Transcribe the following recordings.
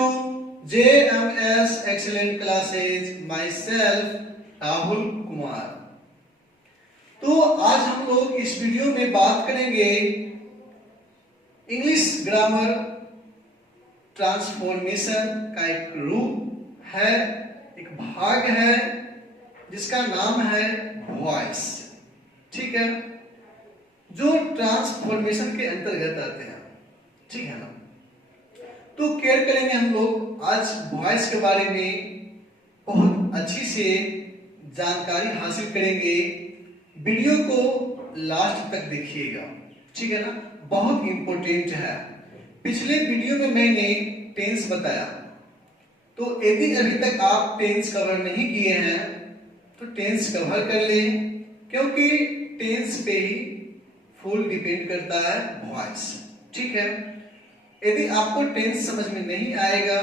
JMS Excellent Classes, myself Rahul Kumar. तो आज हम लोग इस वीडियो में बात करेंगे इंग्लिश ग्रामर ट्रांसफॉर्मेशन का एक रूप है, एक भाग है जिसका नाम है वॉइस। ठीक है, जो ट्रांसफॉर्मेशन के अंतर्गत आते हैं। ठीक है ना, तो केयर करेंगे हम लोग आज वॉइस के बारे में, बहुत अच्छी से जानकारी हासिल करेंगे। वीडियो को लास्ट तक देखिएगा, ठीक है ना, बहुत इंपॉर्टेंट है। पिछले वीडियो में मैंने टेंस बताया, तो यदि अभी तक आप टेंस कवर नहीं किए हैं तो टेंस कवर कर लें, क्योंकि टेंस पे ही फुल डिपेंड करता है वॉइस। ठीक है, यदि आपको टेंस समझ में नहीं आएगा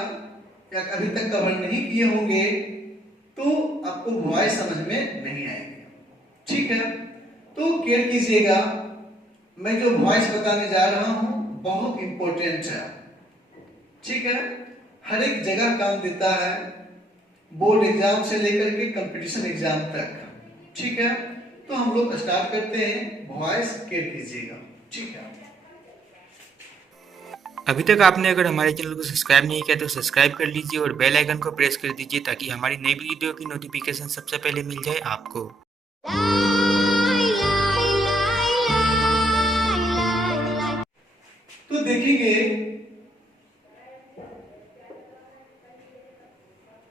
या अभी तक कवर नहीं किए होंगे तो आपको वॉइस समझ में नहीं आएगी। ठीक है, तो केयर कीजिएगा। मैं जो वॉइस बताने जा रहा हूं बहुत इंपॉर्टेंट है। ठीक है, हर एक जगह काम देता है, बोर्ड एग्जाम से लेकर के कंपटीशन एग्जाम तक। ठीक है, तो हम लोग स्टार्ट करते हैं। वॉइस केयर कीजिएगा। ठीक है, अभी तक आपने अगर हमारे चैनल को सब्सक्राइब नहीं किया तो सब्सक्राइब कर लीजिए और बेल आइकन को प्रेस कर दीजिए ताकि हमारी नई वीडियो की नोटिफिकेशन सबसे पहले मिल जाए आपको। तो देखेंगे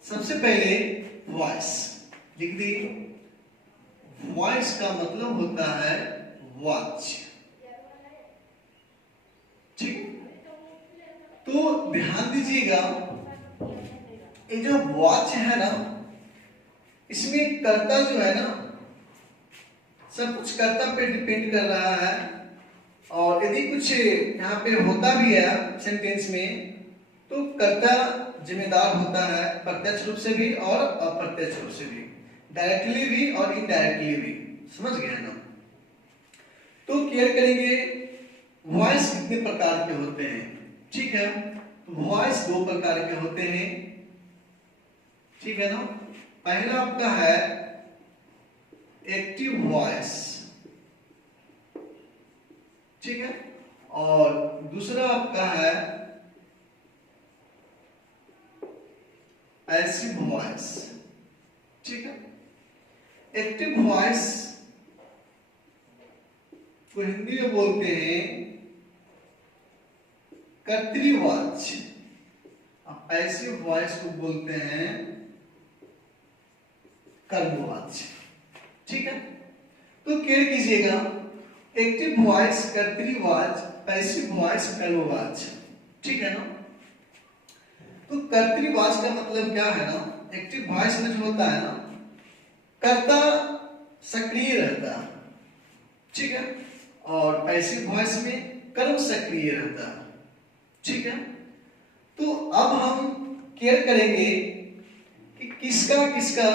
सबसे पहले वॉइस लिख दी। वॉइस का मतलब होता है वॉच। ठीक, तो ध्यान दीजिएगा, ये जो वॉच है ना, इसमें कर्ता जो है ना, सब कुछ कर्ता पे डिपेंड कर रहा है। और यदि कुछ यहाँ पे होता भी है सेंटेंस में तो कर्ता जिम्मेदार होता है, प्रत्यक्ष रूप से भी और अप्रत्यक्ष रूप से भी, डायरेक्टली भी और इनडायरेक्टली भी। समझ गए ना? तो केयर करेंगे वॉइस कितने प्रकार के होते हैं। ठीक है, वॉइस दो प्रकार के होते हैं। ठीक है ना, पहला आपका है एक्टिव वॉइस। ठीक है, और दूसरा आपका है पैसिव वॉइस। ठीक है, एक्टिव वॉइस को हिंदी में बोलते हैं कर्तृवाच, पैसिव वॉइस को बोलते हैं कर्मवाच। ठीक है, तो केयर कीजिएगा, एक्टिव वॉइस कर्तृवाच, पैसिव वॉइस कर्मवाच। ठीक है ना, तो कर्तृवाच का मतलब क्या है ना, एक्टिव वॉइस में जो होता है ना, कर्ता सक्रिय रहता है। ठीक है, और पैसिव वॉइस में कर्म सक्रिय रहता है। ठीक है, तो अब हम केयर करेंगे कि किसका किसका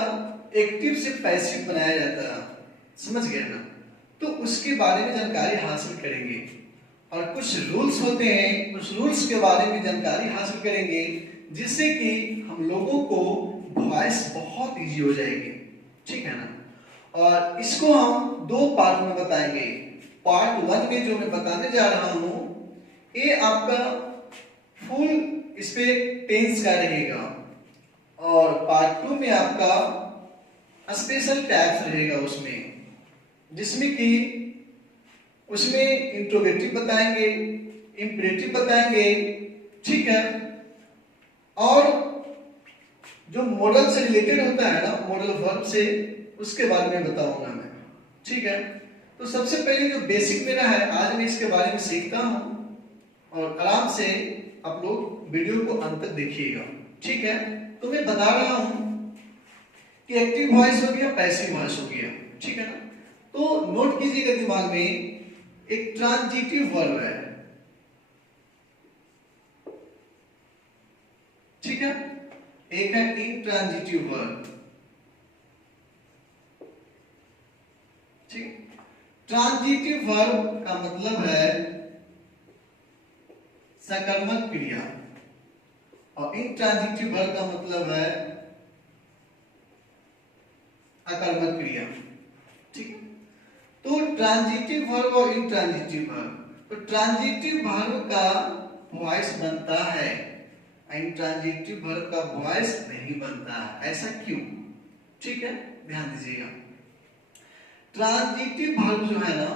एक्टिव से पैसिव बनाया जाता है। समझ गए ना? तो उसके बारे में जानकारी हासिल करेंगे, और कुछ रूल्स होते हैं, उस रूल्स के बारे में जानकारी हासिल करेंगे, जिससे कि हम लोगों को वॉइस बहुत इजी हो जाएगी। ठीक है ना, और इसको हम दो पार्ट में बताएंगे। पार्ट 1 में जो मैं बताने जा रहा हूं, ये आपका फुल इस पे टेंस का रहेगा, और पार्ट 2 में आपका स्पेशल टैग्स रहेगा उसमें, जिसमें कि उसमें इंट्रोगेटिव बताएंगे, इंपरेटिव बताएंगे। ठीक है, और जो मॉडल से रिलेटेड होता है ना, मॉडल वर्ब से, उसके बारे में बताऊंगा मैं। ठीक है, तो सबसे पहले जो बेसिक मेरा है, आज मैं इसके बारे में सीखता हूं, और आराम से आप लोग वीडियो को अंत तक देखिएगा। ठीक है, तो मैं बता रहा हूं कि एक्टिव वॉइस हो गया, पैसिव वॉइस हो गया। ठीक है ना, तो नोट कीजिएगा दिमाग में, एक ट्रांजिटिव वर्ब है। ठीक है, एक है इंट्रांजिटिव वर्ब। ठीक, ट्रांजिटिव वर्ब का मतलब है सकर्मक क्रिया, और और इंट्रांजिटिव वर्ब का मतलब है अकर्मक क्रिया। ठीक है, तो ट्रांजिटिव वर्ब और इंट्रांजिटिव वर्ब, तो ट्रांजिटिव वर्ब का वॉइस बनता है, इंट्रांजिटिव वर्ब का वॉइस नहीं बनता है। ऐसा क्यों? ठीक है, ध्यान दीजिएगा। ट्रांजिटिव वर्ब जो है ना,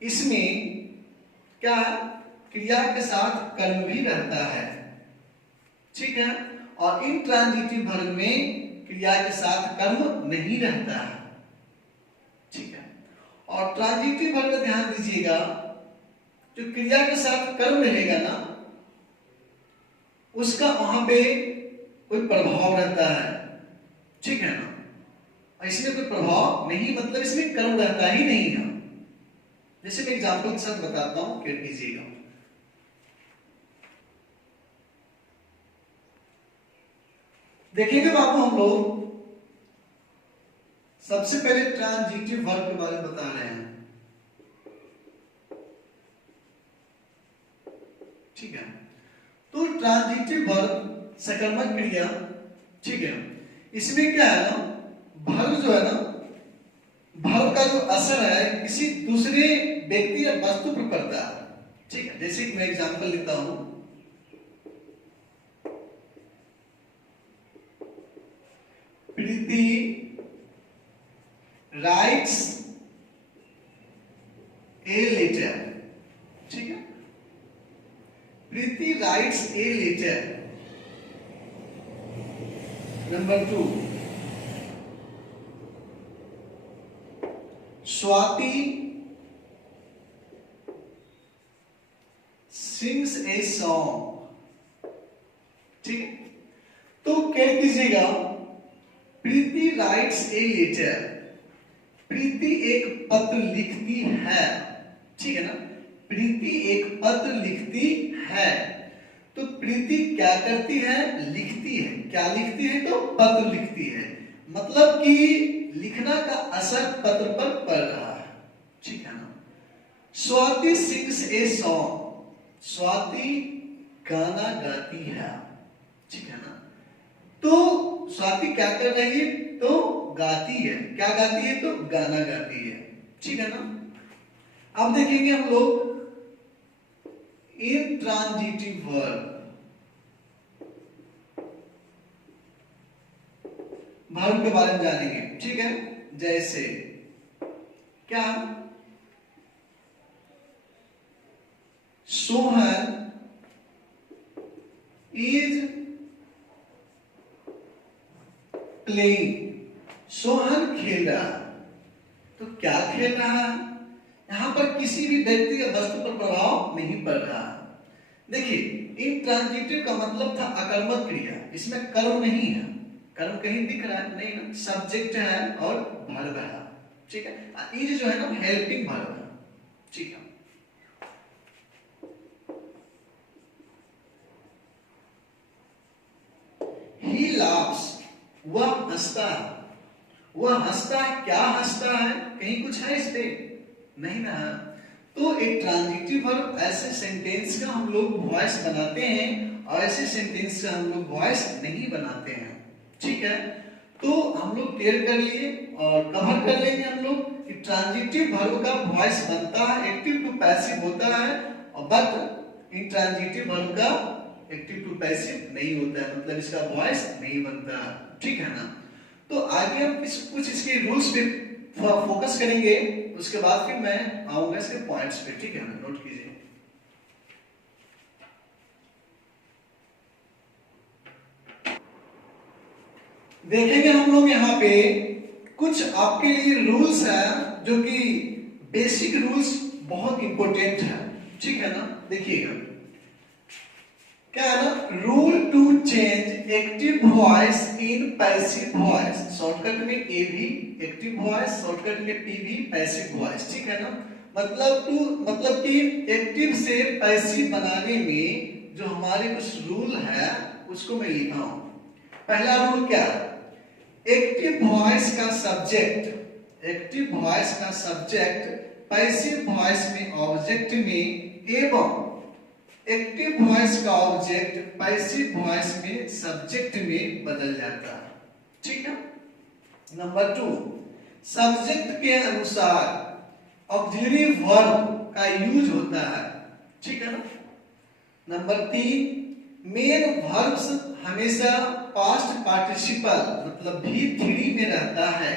इसमें क्या है, क्रिया के साथ कर्म भी रहता है। ठीक है, और इंट्रांजिटिव वर्ब में क्रिया के साथ कर्म नहीं रहता है। ठीक है, और ट्रांजिटिव वर्ब में ध्यान दीजिएगा, जो क्रिया के साथ कर्म रहेगा ना, उसका वहां पे कोई प्रभाव रहता है। ठीक है ना, इसमें कोई प्रभाव नहीं, मतलब इसमें कर्म रहता ही नहीं है। जैसे मैं एग्जांपल के साथ बताता हूं, क्लियर कीजिएगा। देखेंगे बाबू, हम लोग सबसे पहले ट्रांजिटिव वर्ब के बारे में बता रहे हैं। ठीक है, तो ट्रांजिटिव वर्ब सकर्मक क्रिया। ठीक है, इसमें क्या है ना, वर्ब जो है ना, वर्ब का जो असर है किसी दूसरे व्यक्ति या वस्तु पर पड़ता है। ठीक है, जैसे कि मैं एग्जांपल लेता हूं, प्रीति राइट्स ए लेटर। ठीक है, Preeti writes a letter. Number 2, Swati sings a song. ठीक है, तो क्या कीजिएगा, प्रीति राइट्स ए लेटर, प्रीति एक पत्र लिखती है। ठीक है ना, प्रीति एक पत्र लिखती है। तो प्रीति क्या करती है, लिखती है। क्या लिखती है, तो पत्र लिखती है, मतलब कि लिखना का असर पत्र पर पड़ रहा है। ठीक है ना। Swati sings a song, Swati गाना गाती है। ठीक है ना, तो स्वाति क्या कर रही है, तो गाती है। क्या गाती है, तो गाना गाती है। ठीक है ना। अब देखेंगे हम लोग इंट्रांजिटिव वर्ब, वर्ब के बारे में जानेंगे। ठीक है, जैसे क्या, सोहन इज प्लेइंग, सोहन खेल रहा। तो क्या खेल रहा है, यहां पर किसी भी व्यक्ति या वस्तु पर प्रभाव नहीं पड़ रहा। देखिए, इंट्रांजिटिव का मतलब था अकर्मक क्रिया, इसमें कर्म नहीं है। कर्म कहीं दिख रहा है नहीं ना, सब्जेक्ट है और वर्ब है। ठीक है, इज जो है ना हेल्पिंग वर्ब है। ठीक है, ही लाफ्स, वह हंसता है। वह हंसता है, क्या हंसता है, कहीं कुछ है इस पे नहीं ना। तो एक ट्रांजिटिव वर्ब ऐसे सेंटेंस का हम लोग वॉइस बनाते हैं और ऐसे सेंटेंस का हम लोग वॉइस नहीं बनाते हैं। ठीक है, तो हम लोग क्लियर कर लिए और कवर कर लेंगे हम लोग कि ट्रांजिटिव वर्ब का वॉइस बनता है, एक्टिव टू पैसिव होता है, और बट इंट्रांजिटिव वर्ब का एक्टिव टू पैसिव नहीं होता है, मतलब इसका वॉइस नहीं बनता। ठीक है ना। तो आगे हम कुछ इसके रूल्स पे फोकस करेंगे, उसके बाद फिर मैं आऊंगा इसके पॉइंट्स पे। ठीक है ना, नोट कीजिए। देखेंगे हम लोग यहाँ पे कुछ आपके लिए रूल्स है जो कि बेसिक रूल्स बहुत इंपॉर्टेंट है। ठीक है ना, देखिएगा क्या है ना, rule to change active voice in passive voice. Shortcut में ए भी एक्टिव वॉइस, शॉर्टकट में पी भी पैसिव वॉइस। ठीक है ना, मतलब कि एक्टिव से पैसिव बनाने में जो हमारे कुछ रूल है उसको मैं लिखा हूं। पहला रूल क्या है, एक्टिव वॉइस का सब्जेक्ट, एक्टिव वॉइस का सब्जेक्ट पैसिव वॉइस में ऑब्जेक्ट में एवं एक्टिव वॉइस का ऑब्जेक्ट पैसिव वॉइस में सब्जेक्ट में बदल जाता है। ठीक है। नंबर 2, सब्जेक्ट के अनुसार ऑक्सिलरी वर्ब का यूज होता है। ठीक है ना। नंबर 3, मेन वर्ब्स हमेशा पास्ट पार्टिसिपल मतलब V3 में रहता है।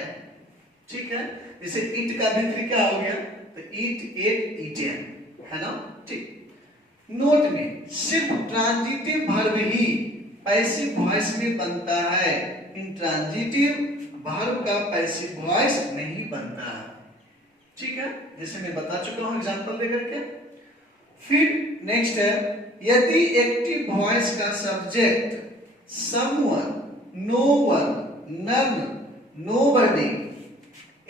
ठीक है। जैसे इट का V3 क्या हो गया, तो इट, एट, ईटेन, है ना। ठीक। नोट में सिर्फ ट्रांजिटिव वर्ब ही पैसिव वॉइस में बनता है, इंट्रांजिटिव वर्ब का पैसिव वॉइस नहीं बनता है। ठीक है, जैसे मैं बता चुका हूं एग्जांपल देकर के। फिर नेक्स्ट है, यदि एक्टिव वॉइस का subject someone, no one, none, nobody,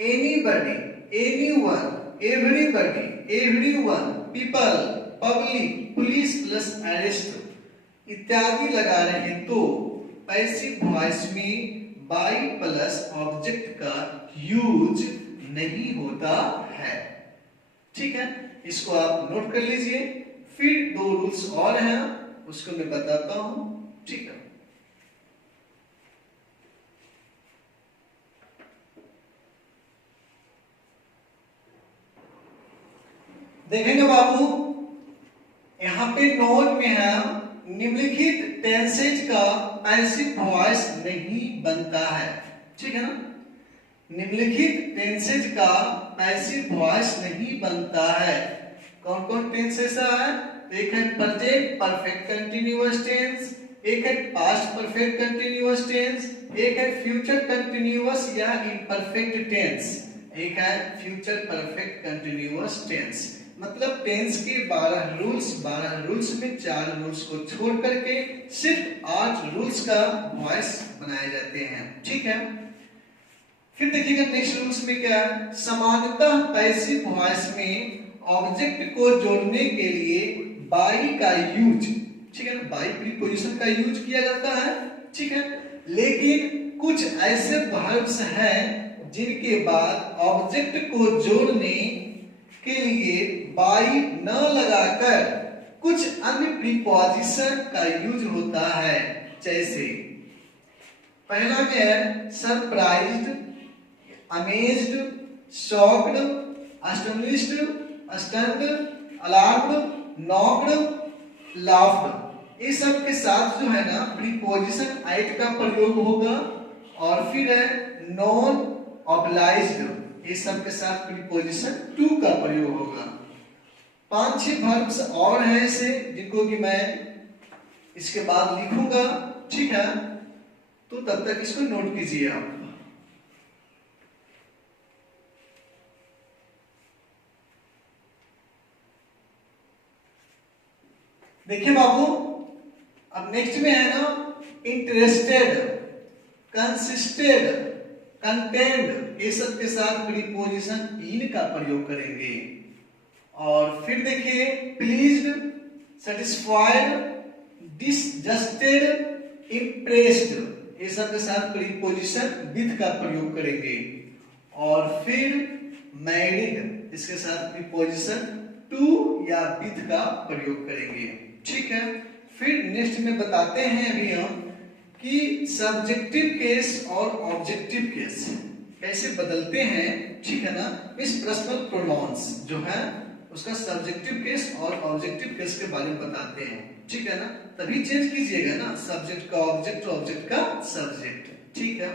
anybody, anyone, everybody, everyone, people, public, police plus arrest इत्यादि लगा रहे तो पैसिव वॉइस में बाई प्लस ऑब्जेक्ट का यूज नहीं होता है। ठीक है, इसको आप नोट कर लीजिए। फिर 2 रूल्स और हैं, उसको मैं बताता हूं। ठीक है, देखेंगे बाबू, यहां पे नोट में है निम्नलिखित टेंसेज का पैसिव वॉइस नहीं बनता है। ठीक है ना। निम्नलिखित टेंसेज का पैसिव वॉइस नहीं बनता है। कौन कौन टेंस ऐसा है? एक है प्रेजेंट परफेक्ट कंटीन्यूअस टेंस, एक है पास्ट परफेक्ट कंटीन्यूअस टेंस, एक है फ्यूचर कंटीन्यूअस या इम्परफेक्ट टेंस, एक है फ्यूचर परफेक्ट कंटीन्यूअस टेंस। मतलब टेंस के 12 रूल्स में 4 रूल्स को छोड़ करके सिर्फ 8 रूल्स का वॉइस बनाए जाते हैं। ठीक है। फिर देखिएगा नेक्स्ट रूल्स में क्या है, समानतः पैसिव वॉइस में ऑब्जेक्ट को जोड़ने के लिए बाई का यूज, ठीक है ना, बाई प्रीपोजिशन का यूज किया जाता है। ठीक है, लेकिन कुछ ऐसे वर्ब्स हैं जिनके बाद ऑब्जेक्ट को जोड़ने के लिए बाई न लगाकर कुछ अन्य प्रीपोजिशन का यूज होता है। जैसे पहला में है surprised, amazed, shocked, astonished, stunned, alarmed, knocked, laughed. ये सब के साथ जो है ना प्रीपोजिशन एट का प्रयोग होगा। और फिर है नॉन ऑब्लाइज्ड, ये सब के साथ प्रीपोजिशन टू का प्रयोग होगा। 5-6 वर्ब्स और हैं ऐसे जिनको कि मैं इसके बाद लिखूंगा। ठीक है, तो तब तक इसको नोट कीजिए आप। देखिए बाबू, अब नेक्स्ट में है ना इंटरेस्टेड, कंसिस्टेड, कंटेंड, ये सब के साथ प्रीपोजिशन इन का प्रयोग करेंगे। और फिर देखिए प्लीज्ड, सेटिस्फाइड, डिसजस्टेड, इम्प्रेस्ड, ये सब के साथ प्रीपोजिशन विद का प्रयोग करेंगे। और फिर मैरिड, इसके साथ प्रीपोजिशन टू या विद का प्रयोग करेंगे। ठीक है। फिर नेक्स्ट में बताते हैं अभी हम कि सब्जेक्टिव केस और ऑब्जेक्टिव केस कैसे बदलते हैं। ठीक है ना। इस पर्सनल प्रोनाउंस जो है उसका सब्जेक्टिव केस और ऑब्जेक्टिव केस के बारे में बताते हैं। ठीक है ना, तभी चेंज कीजिएगा ना, सब्जेक्ट का ऑब्जेक्ट, ऑब्जेक्ट का सब्जेक्ट। ठीक है।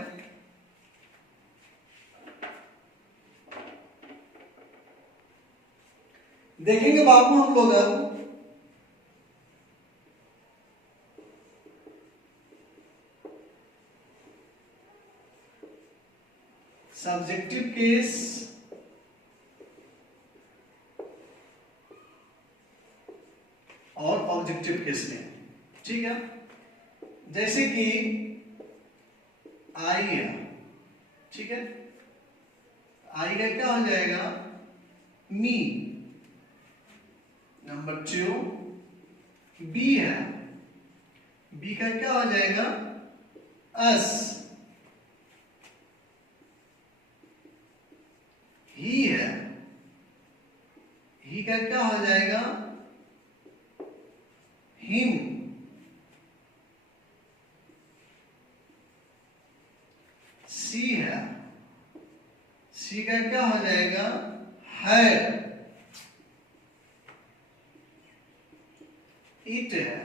देखेंगे बाबू हम लोग अब सब्जेक्टिव केस और ऑब्जेक्टिव केस में। ठीक है, जैसे कि आई है। ठीक है, आई का क्या हो जाएगा, मी। नंबर 2 बी है, बी का क्या हो जाएगा, अस। ही है, ही का क्या हो जाएगा, हिम, सी है, सी का क्या हो जाएगा हर, इट है,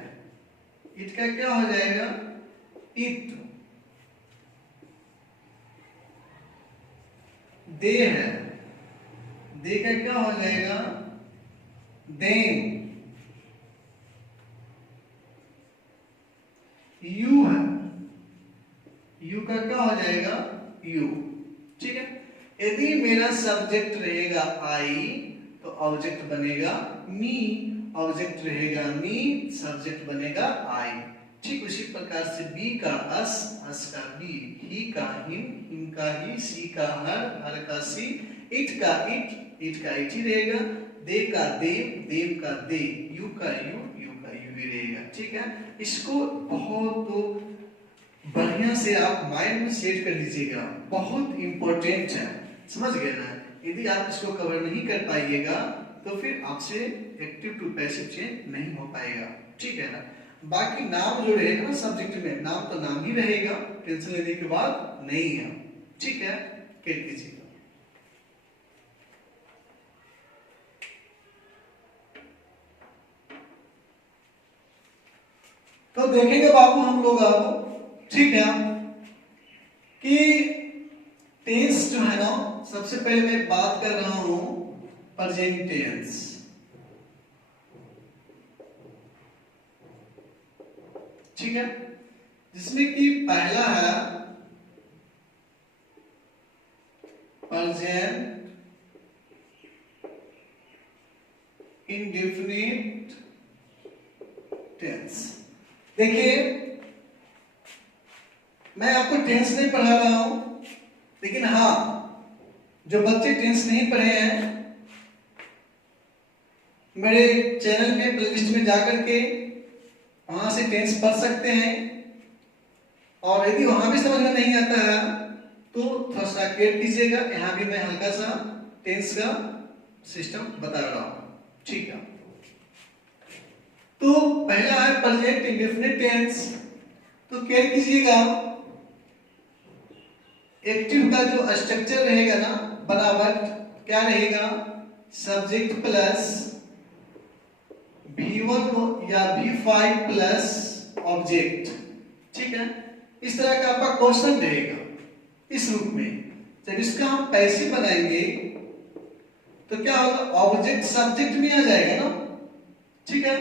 इट का क्या हो जाएगा इट, दे है, दे का क्या हो जाएगा देन, यू है, यू का क्या हो जाएगा यू। ठीक है, यदि मेरा सब्जेक्ट रहेगा आई तो ऑब्जेक्ट बनेगा मी, ऑब्जेक्ट रहेगा मी, सब्जेक्ट बनेगा आई। ठीक उसी प्रकार से बी का अस, अस का बी, ही का हिम, हिम का ही, सी का हर, हर का सी, इट का इट, इट का इट ही रहेगा, दे का देव, देव का दे, यू का यू, यू का यू ही रहेगा। ठीक है, इसको बहुत बढ़िया से आप माइंड में सेट कर लीजिएगा, बहुत इंपॉर्टेंट है, समझ गए ना। यदि आप इसको कवर नहीं कर पाइएगा तो फिर आपसे एक्टिव टू पैसिव चेंज नहीं हो पाएगा। ठीक है ना, बाकी नाम जो रहेगा ना सब्जेक्ट में, नाम तो नाम ही रहेगा, टेंशन लेने की बात नहीं है। ठीक है, कर कीजिएगा। तो देखेंगे बाबू हम लोग अब, ठीक है, कि टेंस जो है ना, सबसे पहले मैं बात कर रहा हूं प्रेजेंट टेंस। ठीक है, जिसमें कि पहला है प्रेजेंट इंडेफिनिट टेंस। देखिए, मैं आपको टेंस नहीं पढ़ा रहा हूं, लेकिन हाँ, जो बच्चे टेंस नहीं पढ़े हैं, मेरे चैनल में प्लेलिस्ट में जाकर के वहां से टेंस पढ़ सकते हैं। और यदि वहां भी समझ में नहीं आता है तो थोड़ा सा केयर कीजिएगा, यहां भी मैं हल्का सा टेंस का सिस्टम बता रहा हूं। ठीक है, तो पहला है प्रेजेंट इंडेफिनिट टेंस। तो केयर कीजिएगा, एक्टिव का जो स्ट्रक्चर रहेगा ना बनावट, क्या रहेगा, सब्जेक्ट प्लस V1 या V5 प्लस ऑब्जेक्ट। ठीक है, इस तरह का आपका क्वेश्चन रहेगा इस रूप में। जब इसका हम पैसिव बनाएंगे तो क्या होगा, ऑब्जेक्ट सब्जेक्ट में आ जाएगा ना। ठीक है,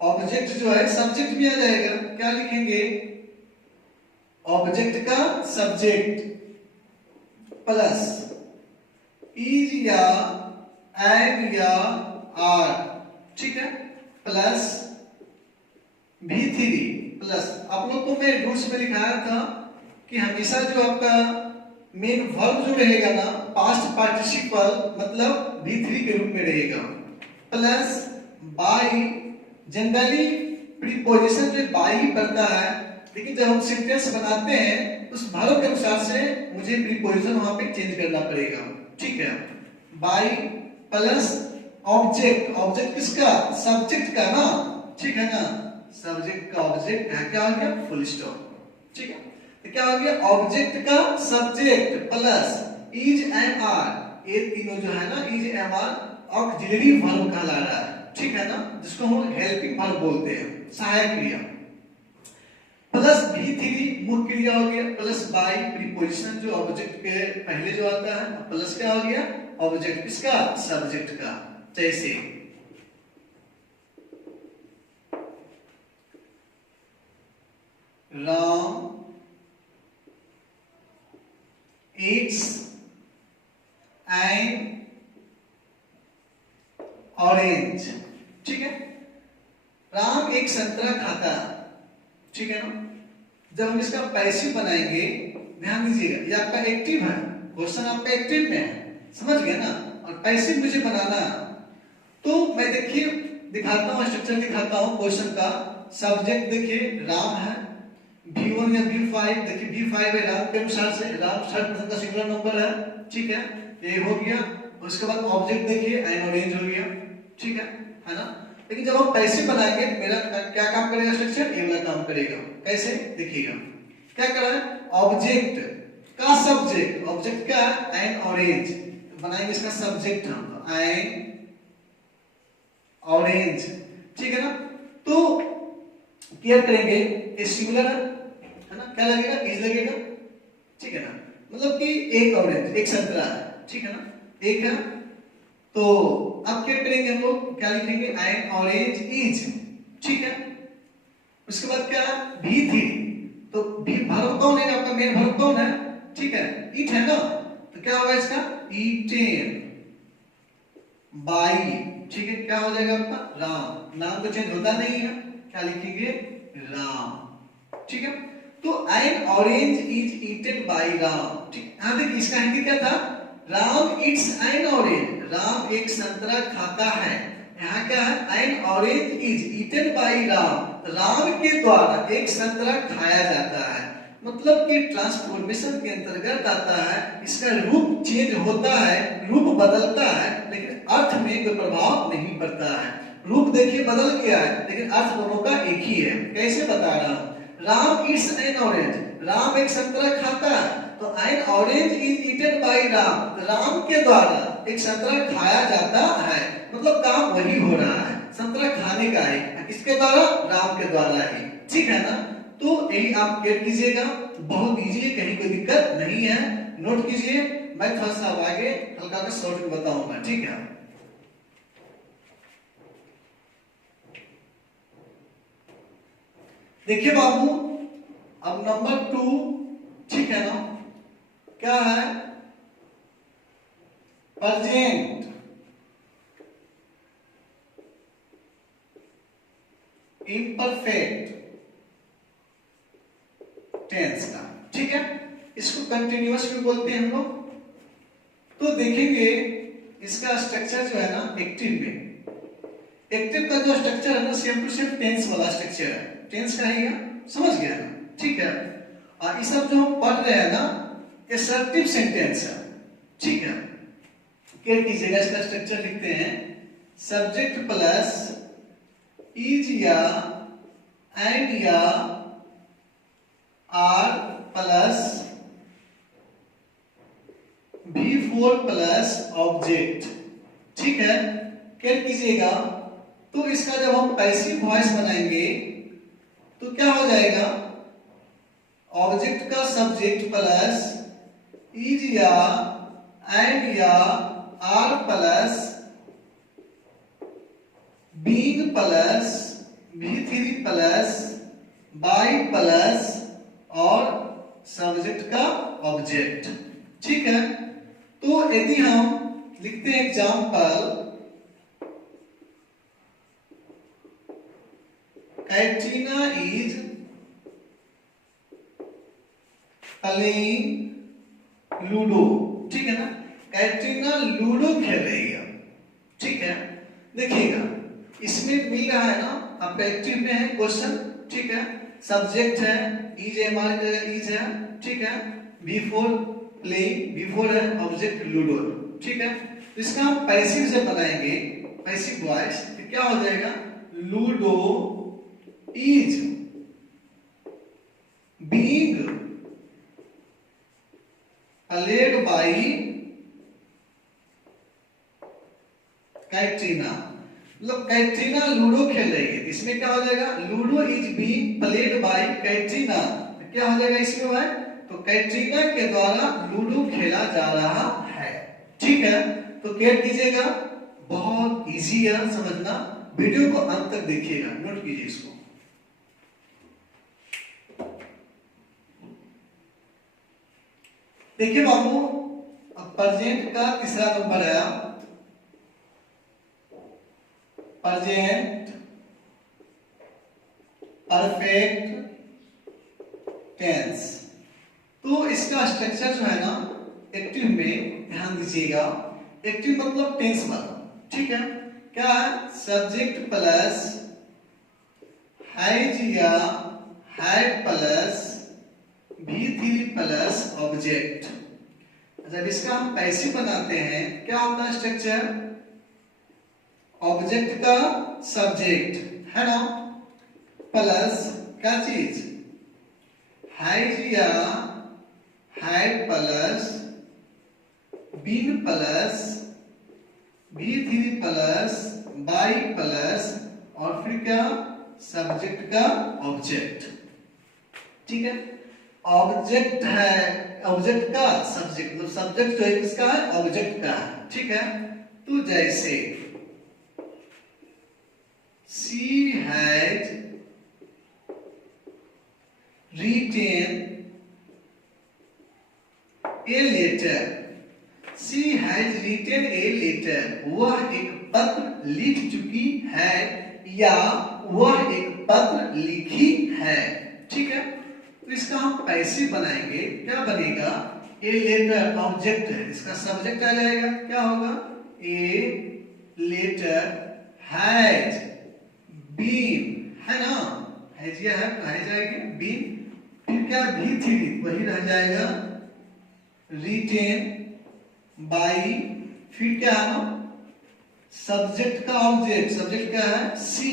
ऑब्जेक्ट जो है सब्जेक्ट में आ जाएगा। क्या लिखेंगे, ऑब्जेक्ट का सब्जेक्ट प्लस इज या एम या आर। ठीक है, प्लस V3 प्लस, आप लोग को मैं रूल्स में लिखाया था कि हमेशा जो आपका मेन वर्ब जो रहेगा ना, पास्ट पार्टिसिपल मतलब V3 के रूप में रहेगा, प्लस बाई। जनरली प्रीपोजिशन में बाई ही पड़ता है, लेकिन जब हम सेंटेंस बनाते हैं उस वर्ब के अनुसार से मुझे प्रीपोजिशन वहां पे चेंज करना पड़ेगा। ठीक है, बाई प्लस ऑब्जेक्ट, ऑब्जेक्ट किसका, सब्जेक्ट का ना। ठीक है ना, सब्जेक्ट का ऑब्जेक्ट है, क्या हो गया, फुल स्टॉप। ठीक है, तो क्या हो गया, ऑब्जेक्ट का subject plus is am are, ये तीनों जो है ना, is am are auxiliary verb कहला रहा है। ठीक है ना, जिसको हम हेल्पिंग वर्ब बोलते हैं, सहायक क्रिया, प्लस V3 मुख्य क्रिया हो गया, प्लस बाई प्रीपोजिशन जो ऑब्जेक्ट के पहले जो आता है, प्लस क्या हो गया, ऑब्जेक्ट किसका, सब्जेक्ट का। जैसे राम eats an orange। ठीक है, राम एक संतरा खाता है। ठीक है ना, जब हम इसका पैसिव बनाएंगे, ध्यान दीजिएगा, ये आपका एक्टिव है, क्वेश्चन आपका एक्टिव में है, समझ गए ना, और पैसिव मुझे बनाना है। तो मैं देखिए दिखाता हूँ, स्ट्रक्चर दिखाता हूँ क्वेश्चन का। सब्जेक्ट देखिए राम है, V1 या V5, देखिए V5 है राम के अनुसार से, राम 60% का सिंगुलर नंबर है। ठीक है, ये हो गया। उसके बाद ऑब्जेक्ट देखिए एन ऑरेंज हो गया। ठीक है ना, लेकिन जब हम पैसिव बनाएंगे मेरा क्या काम करेगा स्ट्रक्चर, ये वाला काम करेगा। कैसे देखिएगा, क्या कर रहा है, ऑब्जेक्ट का सब्जेक्ट, ऑब्जेक्ट का एन ऑरेंज, बनाएंगे इसका सब्जेक्ट हम एन ऑरेंज, ठीक है ना। तो केयर करेंगे, ये सिंगुलर है ना, क्या लगेगा, इज लगेगा, ठीक है ना, मतलब कि एक ऑरेंज, एक संतरा है, ठीक है ना, एक है। तो अब क्या करेंगे हम लोग, क्या लिखेंगे, एन ऑरेंज इज, ठीक है। उसके बाद क्या, भी थी, तो भी वर्ब कौन है, आपका मेन वर्ब कौन है, ठीक है, ईट है ना, तो क्या होगा इसका, ईटेन बाई, ठीक है, क्या हो जाएगा आपका, राम, नाम तो चेंज होता नहीं है, क्या लिखेंगे, राम, ठीक है। तो an orange is eaten by Ram, ठीक। यहां देखिए इसका हिंदी क्या था, Ram eats an orange, Ram एक संतरा खाता है। यहाँ क्या है, N orange is eaten by Ram, Ram के द्वारा एक संतरा खाया जाता है। मतलब कि ट्रांसफॉर्मेशन के अंतर्गत आता है, इसका रूप चेंज होता है, रूप बदलता है, लेकिन अर्थ में कोई प्रभाव नहीं पड़ता है। रूप देखिए बदल गया है, लेकिन अर्थ दोनों का एक ही है। कैसे बता रहा हूं, Ram eats an orange, Ram एक संतरा खाता है, तो an orange is eaten by Ram, Ram के द्वारा एक संतरा खाया जाता है, मतलब काम वही हो रहा है, संतरा खाने का है, किसके द्वारा, राम के द्वारा ही, ठीक है ना। तो यही आप केयर कीजिएगा, बहुत इजी है, कहीं कोई दिक्कत नहीं है, नोट कीजिए। मैं थोड़ा सा आगे हल्का सा शॉर्ट में बताऊंगा, ठीक है। देखिए बाबू, अब नंबर 2, ठीक है ना, क्या है, प्रेजेंट इम्परफेक्ट टेंस का, ठीक है, इसको कंटिन्यूअस भी बोलते हैं हम लोग। तो देखेंगे इसका स्ट्रक्चर जो है ना, एक्टिव में, एक्टिव का जो स्ट्रक्चर है ना, सेम टू सेम टेंस वाला स्ट्रक्चर है, टेंस का ही है, समझ गया ना, ठीक है। और ये सब जो हम पढ़ रहे हैं ना, असर्टिव सेंटेंस है, ठीक है। केयर कीजिएगा, इसका स्ट्रक्चर लिखते हैं, सब्जेक्ट प्लस इज या एंड या are plus V4 plus object, ठीक है। केयर कीजिएगा, तो इसका जब हम पैसिव वॉइस बनाएंगे तो क्या हो जाएगा, ऑब्जेक्ट का सब्जेक्ट प्लस इज या एंड या are plus being plus V3 plus by plus और सब्जेक्ट का ऑब्जेक्ट, ठीक है। तो यदि हम लिखते हैं example, Katrina is playing ludo, ठीक है ना, कैटरीना लूडो खेल रही है, ठीक है। देखिएगा इसमें मिल रहा है ना, आप एक्टिव में है क्वेश्चन, ठीक है, सब्जेक्ट है इज है, हमारे जगह इज है, ठीक है, V4 प्लेइंग, V4 है, ऑब्जेक्ट लूडो, ठीक है। तो इसका हम पैसिव से बनाएंगे, पैसिव वॉइस, तो क्या हो जाएगा, ludo is being played by Katrina, मतलब कैटरीना लूडो खेल रही है, इसमें क्या हो जाएगा, ludo is being played by Katrina, क्या हो जाएगा इसमें भाई, तो कैटरीना के द्वारा लूडो खेला जा रहा है, ठीक है। तो केयर कीजिएगा, बहुत इजी है समझना, वीडियो को अंत तक देखिएगा, नोट कीजिए इसको। देखिए बाबू, अब प्रेजेंट का तीसरा नंबर है, प्रेजेंट परफेक्ट टेंस। तो इसका स्ट्रक्चर जो है ना, एक्टिव में ध्यान दीजिएगा, एक्टिव मतलब टेंस वाला, ठीक है। क्या है, सब्जेक्ट प्लस हैज या had plus V3 plus object. जब इसका हम पैसिव बनाते हैं, क्या होता है स्ट्रक्चर, ऑब्जेक्ट का सब्जेक्ट है ना, प्लस क्या चीज, हैज या had plus been plus V3 plus by plus और फिर क्या, सब्जेक्ट का ऑब्जेक्ट। ठीक है, ऑब्जेक्ट है, ऑब्जेक्ट का सब्जेक्ट, मतलब सब्जेक्ट जो है किसका है, ऑब्जेक्ट का है। ठीक है, तो जैसे she has written a letter, she has written a letter, वह एक पत्र लिख चुकी है या वह एक पत्र लिखी है। ठीक है, तो इसका हम पैसिव बनाएंगे, क्या बनेगा, ए लेटर ऑब्जेक्ट है, इसका सब्जेक्ट आ जाएगा, क्या होगा, ए लेटर हैज बीन, है ना, हैज या है तो हैज आएगी, बीन फिर क्या, V3 वही रह जाएगा, रिटेन बाई फिर क्या है ना, सब्जेक्ट का ऑब्जेक्ट, सब्जेक्ट क्या है, सी,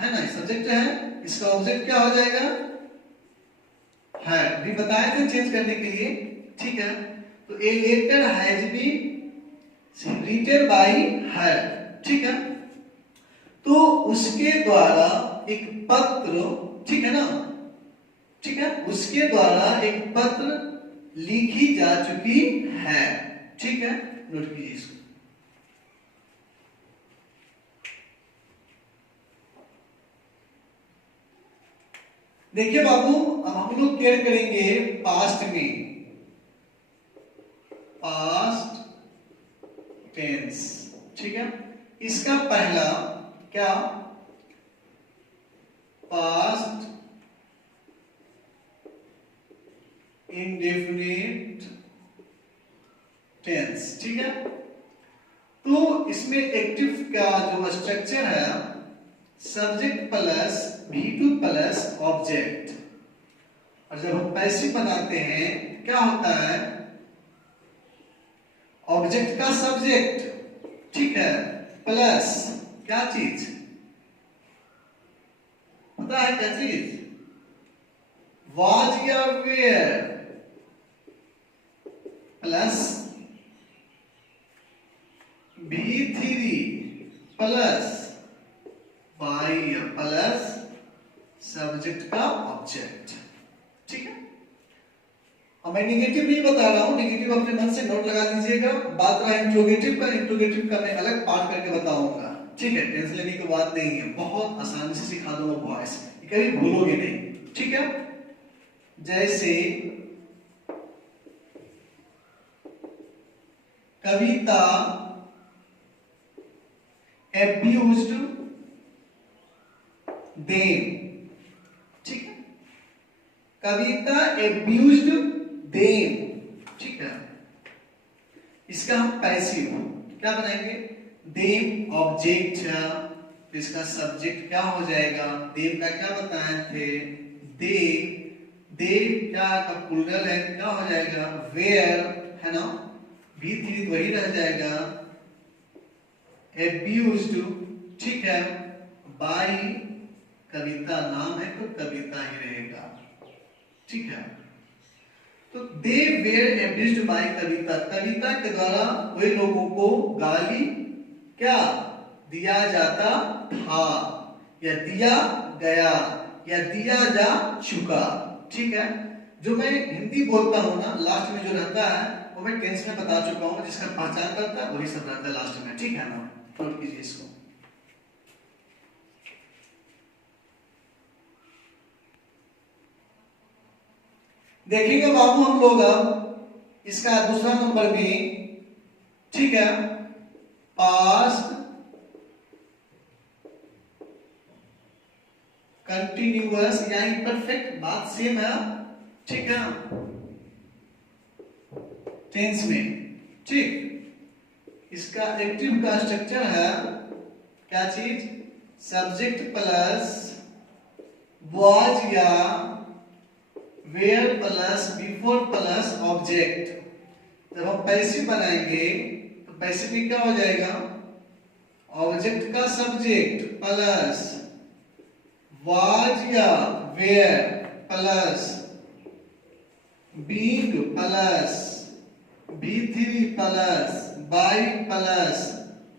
है ना, सब्जेक्ट है, इसका ऑब्जेक्ट क्या हो जाएगा, है, भी बताए थे चेंज करने के लिए। ठीक है, तो a letter has been written by her. ठीक है, तो उसके द्वारा एक पत्र, ठीक है ना, ठीक है, उसके द्वारा एक पत्र लिखी जा चुकी है। ठीक है, नोट कीजिए इसको। देखिए बाबू, अब हम लोग केयर करेंगे पास्ट में, पास्ट टेंस। ठीक है, इसका पहला क्या, पास्ट इंडेफिनिट टेंस। ठीक है, तो इसमें एक्टिव का जो स्ट्रक्चर है, subject plus V2 plus object, और जब हम पैसिव बनाते हैं क्या होता है, ऑब्जेक्ट का सब्जेक्ट, ठीक है, प्लस क्या चीज, पता है क्या चीज, वाज या were, plus V3 plus by plus subject का ऑब्जेक्ट। ठीक है, अब मैं निगेटिव नहीं बता रहा हूं, निगेटिव अपने मन से नोट लगा लीजिएगा, बात रहा इंट्रोगेटिव का, इंट्रोगेटिव का मैं अलग पार्ट करके बताऊंगा। ठीक है, टेंशन लेने की बात नहीं है, बहुत आसानी से सिखा दूंगा वॉइस, कभी भूलोगे नहीं। ठीक है, जैसे कविता abused them। ठीक है, कविता abused them। ठीक है, इसका हम पैसिव क्या बनाएंगे, them ऑब्जेक्ट है, तो इसका सब्जेक्ट क्या हो जाएगा, them का क्या बताए थे, they क्या का प्लूरल है, क्या हो जाएगा, where, है ना, V3 वही रह जाएगा, abused, ठीक है, by कविता नाम है तो कविता ही रहेगा। ठीक है, तो they were abused by कविता, कविता के द्वारा वे लोगों को गाली क्या दिया जाता था, या दिया गया, या दिया जा चुका। ठीक है, जो मैं हिंदी बोलता हूं ना, लास्ट में जो रहता है वो मैं टेंस में बता चुका हूं, जिसका पहचान करता है वही सब रहता है लास्ट में। ठीक है ना, नोट कीजिए इसको। देखेंगे बाबू हम लोग अब इसका दूसरा नंबर में। ठीक है, पास्ट कंटिन्यूअस या इम्परफेक्ट, बात सेम है। ठीक है, टेंस में। ठीक, इसका एक्टिव का स्ट्रक्चर है क्या चीज, सब्जेक्ट प्लस वाज या were plus before plus object. जब हम पैसिव बनाएंगे तो पैसिव में क्या हो जाएगा, ऑब्जेक्ट का सब्जेक्ट प्लस वाज या were plus being plus B3 plus by plus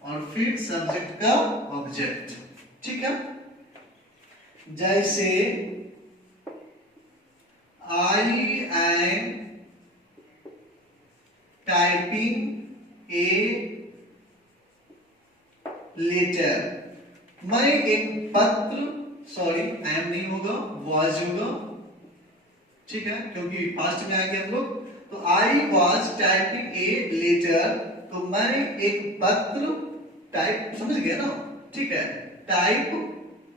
और फिर सब्जेक्ट का ऑब्जेक्ट। ठीक है, जैसे I am typing a letter, मैं एक पत्र, सॉरी एम नहीं होगा, वाज होगा। ठीक है, क्योंकि पास्ट में आएंगे हम लोग। तो I was typing a letter, तो मैं एक पत्र टाइप, समझ गए ना? ठीक है, टाइप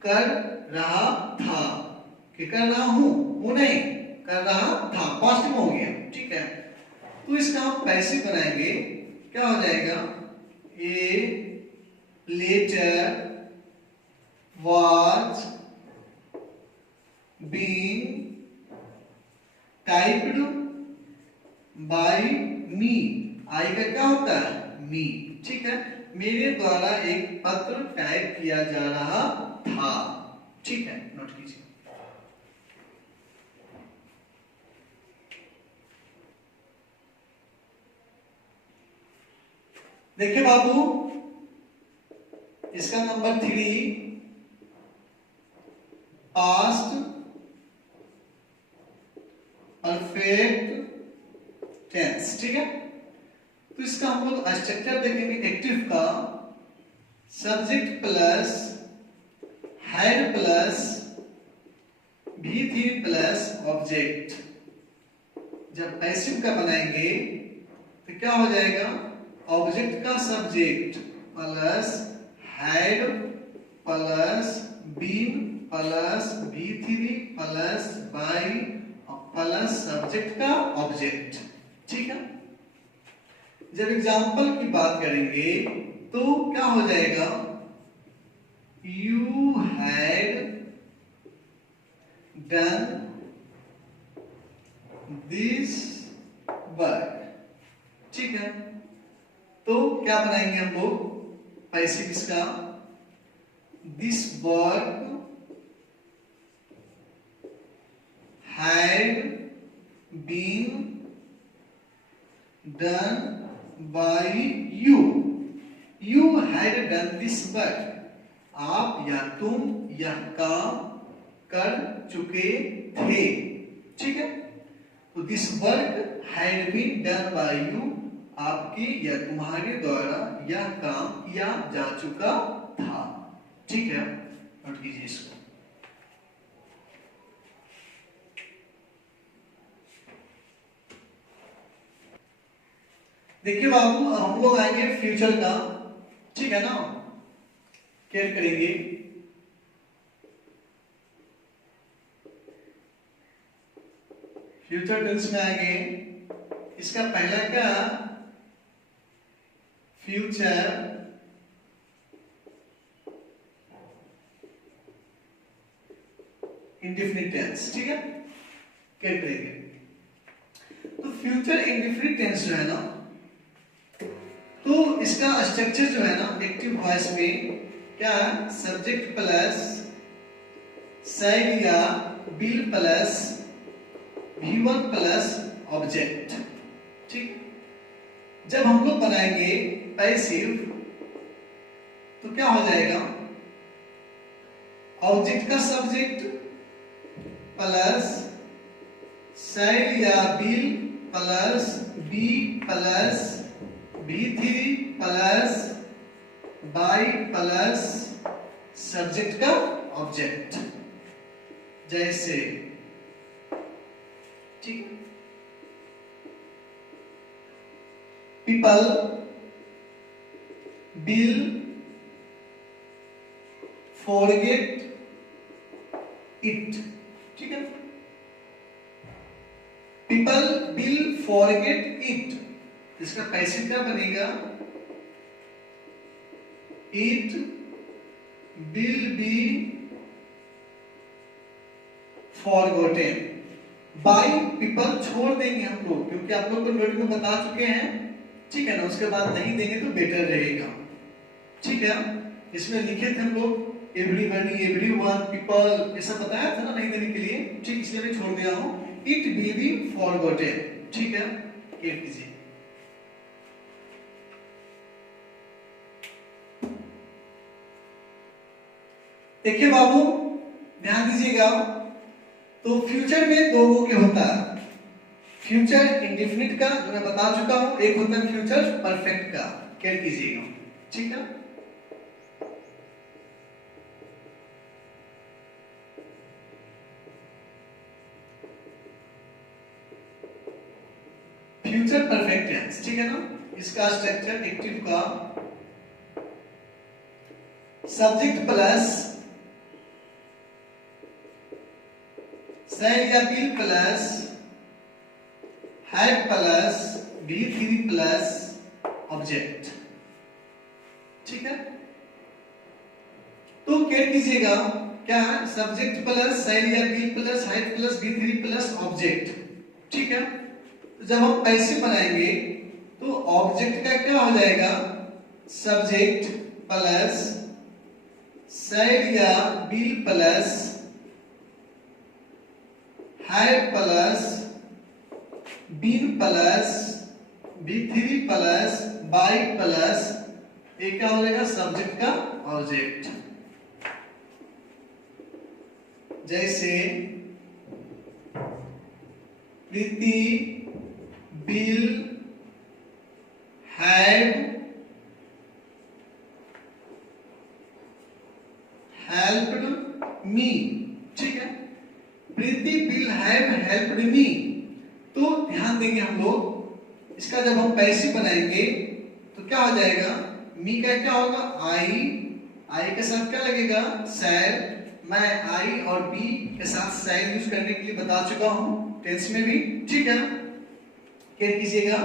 कर रहा था, कि कर रहा हूं, वो नहीं, कर रहा था, पास्ट में हो गया। ठीक है, तो इसका हम पैसिव बनाएंगे, क्या हो जाएगा? A letter was being typed by me, I का क्या होता है? मी। ठीक है, मेरे द्वारा एक पत्र टाइप किया जा रहा था। ठीक है, नोट कीजिए। देखिए बाबू, इसका नंबर 3 पास्ट परफेक्ट टेंस। ठीक है, तो इसका हम लोग स्ट्रक्चर देखेंगे। एक्टिव का subject plus had plus V3 plus object. जब पैसिव का बनाएंगे तो क्या हो जाएगा? ऑब्जेक्ट का subject plus had plus been plus V3 plus by plus subject का ऑब्जेक्ट। ठीक है, जब एग्जाम्पल की बात करेंगे तो क्या हो जाएगा? You had done this work. ठीक है, तो क्या बनाएंगे हम लोग? पैसिव इसका this work had been done by you. You had done this work. आप या तुम यह काम कर चुके थे। ठीक है, तो this work had been done by you, आपके या तुम्हारे द्वारा यह काम किया जा चुका था। ठीक है, नोट कीजिए इसको। देखिए बाबू, अब हम लोग आएंगे फ्यूचर का। ठीक है ना, केयर करेंगे। फ्यूचर टेंस में आएंगे। इसका पहला क्या? Future indefinite tense. ठीक है, केयर करेंगे। तो फ्यूचर इंडेफिनिट टेंस जो है ना, तो इसका स्ट्रक्चर जो है ना, एक्टिव वॉइस में क्या? सब्जेक्ट प्लस सैड या will plus V1 plus object. ठीक, जब हम लोग बनाएंगे पैसिव तो क्या हो जाएगा? ऑब्जेक्ट का सब्जेक्ट प्लस सैड या will plus be plus V3 plus by plus subject का ऑब्जेक्ट। जैसे, ठीक, पीपल विल फॉरगेट इट। ठीक है, पीपल विल फॉरगेट इट, इसका पैसिव क्या बनेगा? It will be forgotten. By people छोड़ देंगे हम लोग, क्योंकि आप लोग तो नोट में बता चुके हैं। ठीक है ना, उसके बाद नहीं देंगे तो बेटर रहेगा। ठीक है, इसमें लिखे थे हम लोग एवरीबॉडी, एवरीवन, पीपल, ये सब बताया था ना नहीं देने के लिए, ठीक, इसलिए मैं छोड़ दिया हूँ। इट विल बी फॉरगॉटन, ठीक है, क्लियर कीजिए। देखिए बाबू ध्यान दीजिएगा, तो फ्यूचर में दो के होता है, फ्यूचर इंडेफिनिट का जो मैं बता चुका हूं, एक होता है फ्यूचर परफेक्ट का, क्लियर कीजिएगा, ठीक है। फ्यूचर परफेक्ट टेंस, ठीक है ना। इसका स्ट्रक्चर एक्टिव का सब्जेक्ट प्लस शैल या will plus have plus V3 plus object, ठीक है। तो क्या कीजिएगा, क्या है, सब्जेक्ट प्लस शैल या will plus have plus V3 plus object, ठीक है। तो जब हम पैसिव बनाएंगे तो ऑब्जेक्ट का क्या हो जाएगा, सब्जेक्ट प्लस शैल या will plus have plus been plus V3 plus by plus एक क्या हो जाएगा, सब्जेक्ट का ऑब्जेक्ट। जैसे Preeti will have helped me, ठीक है। Preeti will have helped me, तो ध्यान देंगे हम लोग, इसका जब हम पैसिव बनाएंगे तो क्या हो जाएगा, मी का क्या होगा, आई के साथ क्या लगेगा, शैल। मैं आई और बी के साथ शैल यूज करने के लिए बता चुका हूं टेंस में भी, ठीक है ना, क्या कीजिएगा।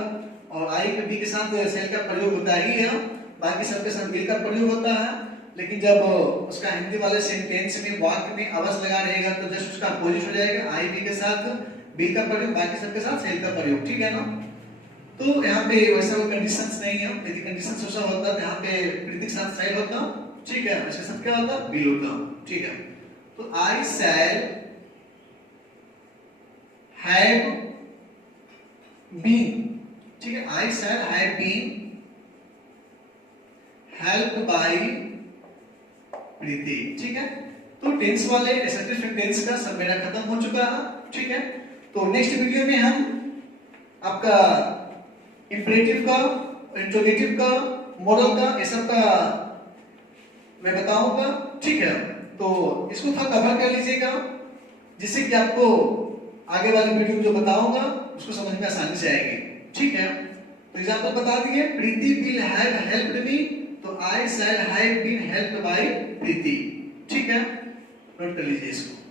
और आई के बी के साथ शैल का प्रयोग होता ही है, बाकी सबके साथ बिल का प्रयोग होता है, लेकिन जब उसका हिंदी वाले सेंटेंस में वाक्य में अवश्य लगा रहेगा तो जस्ट उसका अपोजिट हो जाएगा, आई बी के साथ बिल का प्रयोग, बाकी सबके साथ शैल का प्रयोग, ठीक है ना। तो यहाँ पे वैसा कोई कंडीशंस नहीं है, यदि कंडीशंस वैसा होता तो यहाँ पे प्रीति के साथ शैल होता, ठीक है, इसके साथ क्या होता, बिल होता, ठीक है। तो आई शैल हैव बीन, ठीक है, I shall have been helped by Preeti, ठीक है। तो टेंस वाले एसर्टिव टेंस का सब मेरा खत्म हो चुका है, ठीक है। तो नेक्स्ट वीडियो में हम आपका इंपरेटिव का, इंट्रोगेटिव का, मॉडल का, ये सब का मैं बताऊंगा, ठीक है। तो इसको थोड़ा कवर कर लीजिएगा, जिससे कि आपको आगे वाली वीडियो में जो बताऊंगा उसको समझ में आसानी से आएगी, ठीक है। तो एग्जांपल बता दिए, Preeti will have helped me, तो I shall have been helped by Preeti, ठीक है, नोट कर लीजिए इसको।